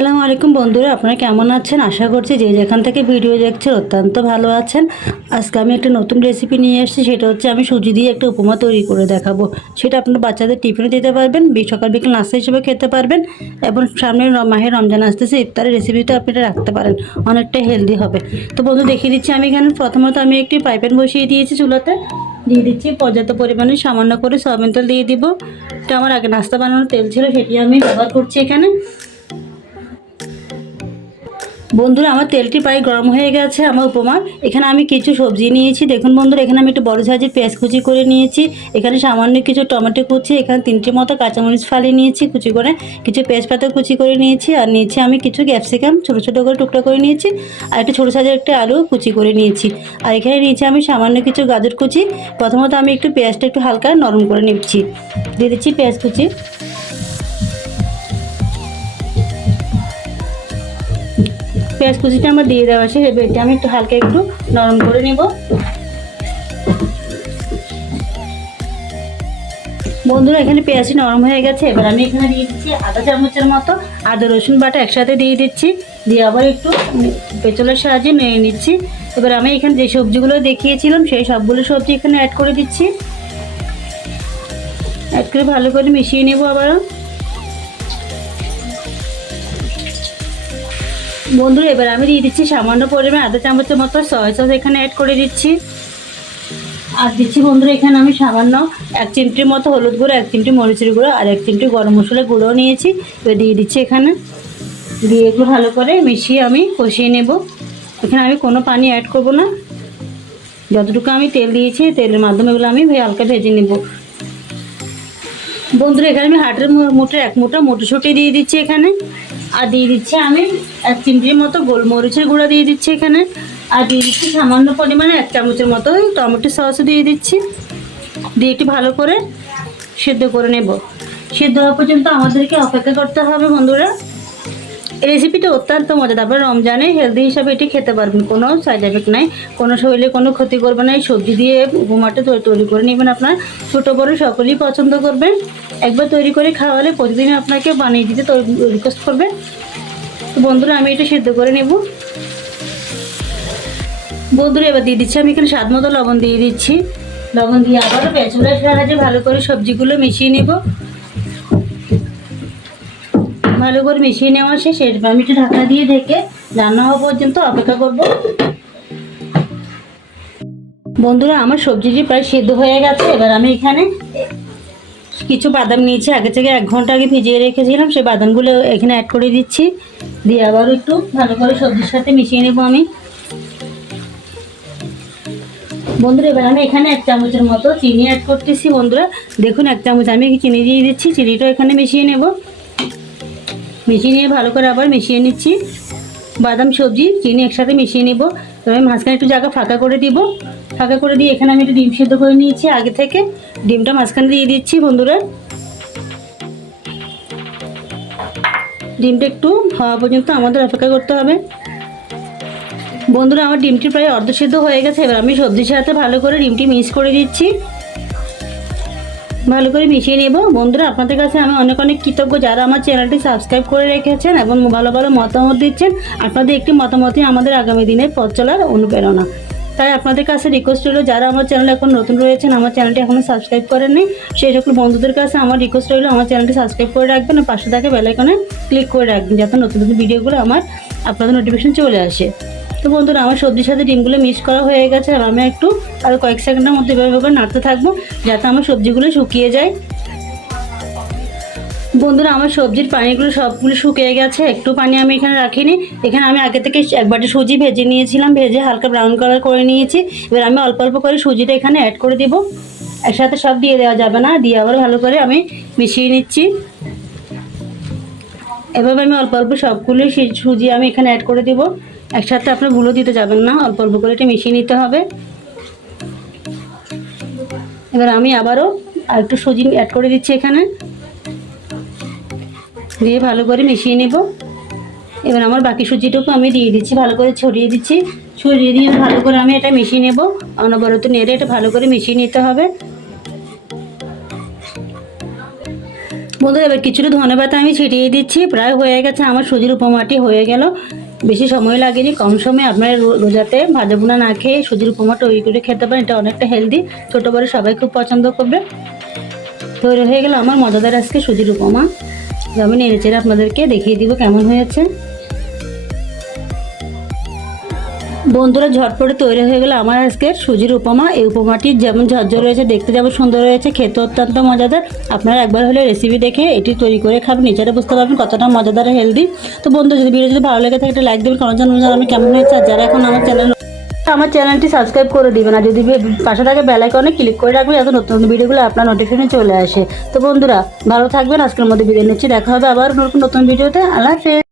আসসালামু আলাইকুম বন্ধুরা, আপনারা কেমন আছেন? আশা করছি যে যেখান থেকে ভিডিও দেখছেন অত্যন্ত ভালো আছেন। আজকে আমি একটা নতুন রেসিপি নিয়ে এসেছি, সেটা হচ্ছে আমি সুজি দিয়ে একটা উপমা তৈরি করে দেখাবো। সেটা আপনার বাচ্চাদের টিফিনে দিতে পারবেন, সকাল বিকেল নাস্তা হিসেবে খেতে পারবেন এবং সামনে মাহে রমজান আসতেছে, ইফতারের রেসিপিটা আপনারা রাখতে পারেন, অনেকটা হেলদি হবে। তো বন্ধু দেখিয়ে দিচ্ছি, আমি এখানে প্রথমত আমি একটি পাইপ্যান বসিয়ে দিয়েছি চুলাতে, দিয়ে দিচ্ছি পর্যাপ্ত পরিমাণে সামান্য করে সয়াবিন তেল দিয়ে দিব। এটা আমার আগে নাস্তা বানানোর তেল ছিল, সেটি আমি ব্যবহার করছি এখানে। বন্ধুরা আমার তেলটি প্রায় গরম হয়ে গেছে আমার উপমার। এখানে আমি কিছু সবজি নিয়েছি, দেখুন বন্ধুরা, এখানে আমি একটু বড় সাইজের পেঁয়াজ কুচি করে নিয়েছি, এখানে সামান্য কিছু টমেটো কুচি, এখানে 3টি মতো কাঁচামরিচ ফালি নিয়েছি কুচি করে, কিছু তেজপাতা কুচি করে নিয়েছি, আর নিয়েছি আমি কিছু ক্যাপসিকাম ছোটো ছোটো করে টুকরা করে নিয়েছি, আর একটা ছোটো সাইজের একটা আলু কুচি করে নিয়েছি, আর এখানে নিয়েছি আমি সামান্য কিছু গাজর কুচি। প্রথমত আমি একটু পেঁয়াজটা একটু হালকা নরম করে নিচ্ছি, দিয়ে দিচ্ছি পেঁয়াজ কুচি। পেঁয়াজ কুচিটা আমার দিয়ে দেওয়া আছে, এটা আমি একটু হালকা একটু নরম করে নেব। বন্ধুরা এখানে পেঁয়াজটি নরম হয়ে গেছে, এবার আমি এখানে দিয়ে দিচ্ছি আধা চামচের মতো আদা রসুন বাটা একসাথে দিয়ে দিচ্ছি, দিয়ে আবার একটু পেঁচলের সাহায্যে নিয়ে নিচ্ছি। এবার আমি এখানে যে সবজিগুলো দেখিয়েছিলাম সেই সবগুলো সবজি এখানে অ্যাড করে দিচ্ছি, অ্যাড করে ভালো করে মিশিয়ে নেব আবারও। বন্ধুরা এবার আমি দিয়ে দিচ্ছি সামান্য পরিমাণ আধা চামচের মতো সয়া সস এখানে অ্যাড করে দিচ্ছি, আর দিচ্ছি বন্ধুরা এখানে আমি সামান্য 1 চিমটির মতো হলুদ গুঁড়ো, 1 চিমটি মরিচের গুঁড়ো, আর 1 চিমটি গরম মশলা গুঁড়ো নিয়েছি, এবার দিয়ে দিচ্ছি এখানে। দিয়ে এগুলো ভালো করে মিশিয়ে আমি কষিয়ে নেব। এখানে আমি কোনো পানি অ্যাড করব না, যতটুকু আমি তেল দিয়েছি তেলের মাধ্যমে এগুলো আমি হালকা ভেজে নেব। বন্ধুরা এখানে আমি হাটের মুঠের 1 মুঠো মটরশুঁটি দিয়ে দিচ্ছি এখানে, আর দিয়ে দিচ্ছি আমি 1 চিমটির মতো গোলমরিচের গুঁড়ো দিয়ে দিচ্ছি এখানে, আর দিয়ে দিচ্ছি সামান্য পরিমাণে 1 চামচের মতো টমেটো সসও দিয়ে দিচ্ছি, দিয়ে একটু ভালো করে সিদ্ধ করে নেব। সিদ্ধ হওয়া পর্যন্ত আমাদেরকে অপেক্ষা করতে হবে। বন্ধুরা এই রেসিপিটা অত্যন্ত মজাদার, তারপর রমজানে হেলদি হিসাবে এটি খেতে পারবেন, কোনো সাইড এফেক্ট নাই, কোনো শরীরে কোনো ক্ষতি করবে না। এই সবজি দিয়ে উপমাটা তৈরি করে নেবেন, আপনার ছোটো বড়ো সকলেই পছন্দ করবেন। একবার তৈরি করে খাওয়ালে প্রতিদিন আপনাকে বানিয়ে দিতে রিকোয়েস্ট করবে। তো বন্ধুরা আমি এটা সিদ্ধ করে নেব। বন্ধুরা এবার দিয়ে দিচ্ছি আমি এখানে স্বাদ মতো লবণ দিয়ে দিচ্ছি, লবণ দিয়ে আবারও পেঁচুলের সাহায্যে ভালো করে সবজিগুলো মিশিয়ে নেব। ভালো করে মিশিয়ে নেওয়া শেষ, আমি একটু ঢাকা দিয়ে ঢেকে রান্না হওয়া পর্যন্ত অপেক্ষা করব। বন্ধুরা আমার সবজিটি প্রায় সিদ্ধ হয়ে গেছে, এবার আমি এখানে কিছু বাদাম নিয়েছি, আগে থেকে 1 ঘন্টা আগে ভিজিয়ে রেখেছিলাম, সেই বাদামগুলো এখানে অ্যাড করে দিচ্ছি, দিয়ে আবার একটু ভালো করে সবজির সাথে মিশিয়ে নেব আমি। বন্ধুরা এবার আমি এখানে 1 চামচের মতো চিনি অ্যাড করতেছি। বন্ধুরা দেখুন 1 চামচ আমি চিনি দিয়ে দিচ্ছি, চিনিটা এখানে মিশিয়ে নেব। মিশিয়ে নিয়ে ভালো করে আবার মিশিয়ে নিচ্ছি, বাদাম সবজি চিনি একসাথে মিশিয়ে নেব। তবে মাঝখানে একটু জায়গা ফাঁকা করে দিব, ফাঁকা করে দিয়ে এখানে আমি একটু ডিম সিদ্ধ করে নিয়েছি আগে থেকে, ডিমটা মাঝখানে দিয়ে দিচ্ছি। বন্ধুরা ডিমটা একটু হওয়া পর্যন্ত আমাদের অপেক্ষা করতে হবে। বন্ধুরা আমার ডিমটি প্রায় অর্ধ সিদ্ধ হয়ে গেছে, এবার আমি সবজির সাথে ভালো করে ডিমটি মিক্স করে দিচ্ছি, ভালো করে মিশিয়ে নেব। বন্ধুরা আপনাদের কাছে আমি অনেক অনেক কৃতজ্ঞ যারা আমার চ্যানেলটি সাবস্ক্রাইব করে রেখেছেন এবং ভালো ভালো মতামত দিচ্ছেন। আপনাদের একটি মতামতই আমাদের আগামী দিনের পথ চলার অনুপ্রেরণা। তাই আপনাদের কাছে রিকোয়েস্ট রইল, যারা আমার চ্যানেল এখন নতুন রয়েছেন, আমার চ্যানেলটি এখনও সাবস্ক্রাইব করেননি, সেই সকল বন্ধুদের কাছে আমার রিকোয়েস্ট রইল আমার চ্যানেলটি সাবস্ক্রাইব করে রাখবেন আর পাশে থাকা বেল আইকনে ক্লিক করে রাখবেন, যাতে নতুন নতুন ভিডিওগুলো আমার আপনাদের নোটিফিকেশন চলে আসে। তো বন্ধুরা আমার সবজির সাথে ডিমগুলো মিক্স করা হয়ে গেছে, আর আমি একটু আর কয়েক সেকেন্ডের মধ্যে এভাবে নাড়তে থাকবো যাতে আমার সবজিগুলো শুকিয়ে যায়। বন্ধুরা আমার সবজির পানিগুলো সবগুলো শুকিয়ে গেছে, একটু পানি আমি এখানে রাখিনি। এখানে আমি আগে থেকে 1 বাটি সুজি ভেজে নিয়েছিলাম, ভেজে হালকা ব্রাউন কালার করে নিয়েছি। এবার আমি অল্প অল্প করে সুজিটা এখানে অ্যাড করে দেব, একসাথে সব দিয়ে দেওয়া যাবে না, দিয়ে আবার ভালো করে আমি মিশিয়ে নিচ্ছি। এভাবে আমি অল্প অল্প সবগুলো সুজি আমি এখানে অ্যাড করে দেব, একসাথে আপনার ভুলও দিতে যাবেন না, অল্প অল্প করে এটা মিশিয়ে নিতে হবে। এবার আমি আবারও আরেকটু সুজি অ্যাড করে দিচ্ছি এখানে, দিয়ে ভালো করে মিশিয়ে নেব। এবার আমার বাকি সুজিটুকু আমি দিয়ে দিচ্ছি, ভালো করে ছড়িয়ে দিচ্ছি, ছড়িয়ে দিয়ে ভালো করে আমি এটা মিশিয়ে নেব, অনবরত নেড়ে এটা ভালো করে মিশিয়ে নিতে হবে। বন্ধুরা এবার কিছুটা ধনেপাতা আমি ছিটিয়ে দিচ্ছি। প্রায় হয়ে গেছে আমার সুজির উপমাটি হয়ে গেল, বেশি সময় লাগেনি, কম সময়ে আপনারা রোজাতে ভাজা পোনা না খেয়ে সুজির উপমা তৈরি করে খেতে পারেন। এটা অনেকটা হেলদি, ছোটো বড় সবাই খুব পছন্দ করবে। তৈরি হয়ে গেল আমার মজাদার আজকে সুজির উপমা। আমি নেড়ে চেড়ে আপনাদেরকে দেখিয়ে দিব কেমন হয়েছে। বন্ধুরা ঝটপটে তৈরি হয়ে গেল আমার আজকের সুজির উপমা। এই উপমাটি যেমন ঝরঝর রয়েছে, দেখতে যেমন সুন্দর রয়েছে, খেতে অত্যন্ত মজাদার। আপনারা একবার হলে রেসিপি দেখে এটি তৈরি করে খাবেন, নিজেরা বুঝতে পারবেন কতটা মজাদার হেলদি। তো বন্ধু যদি ভিডিও যদি ভালো লেগে থাকে একটা লাইক দেবেন, কারণ জানাবেন কেমন হয়েছে। আর যারা এখন আমার চ্যানেলটি সাবস্ক্রাইব করে দিবেন, আর যদি পাশে থাকে বেল আইকনে ক্লিক করে রাখবেন যাতে নতুন নতুন ভিডিওগুলো আপনার নোটিফিকেশনে চলে আসে। তো বন্ধুরা ভালো থাকবেন, আজকের মধ্যে বিদায় নিচ্ছি। দেখা হবে আবার নতুন ভিডিওতে। আল্লাহ হাফেজ।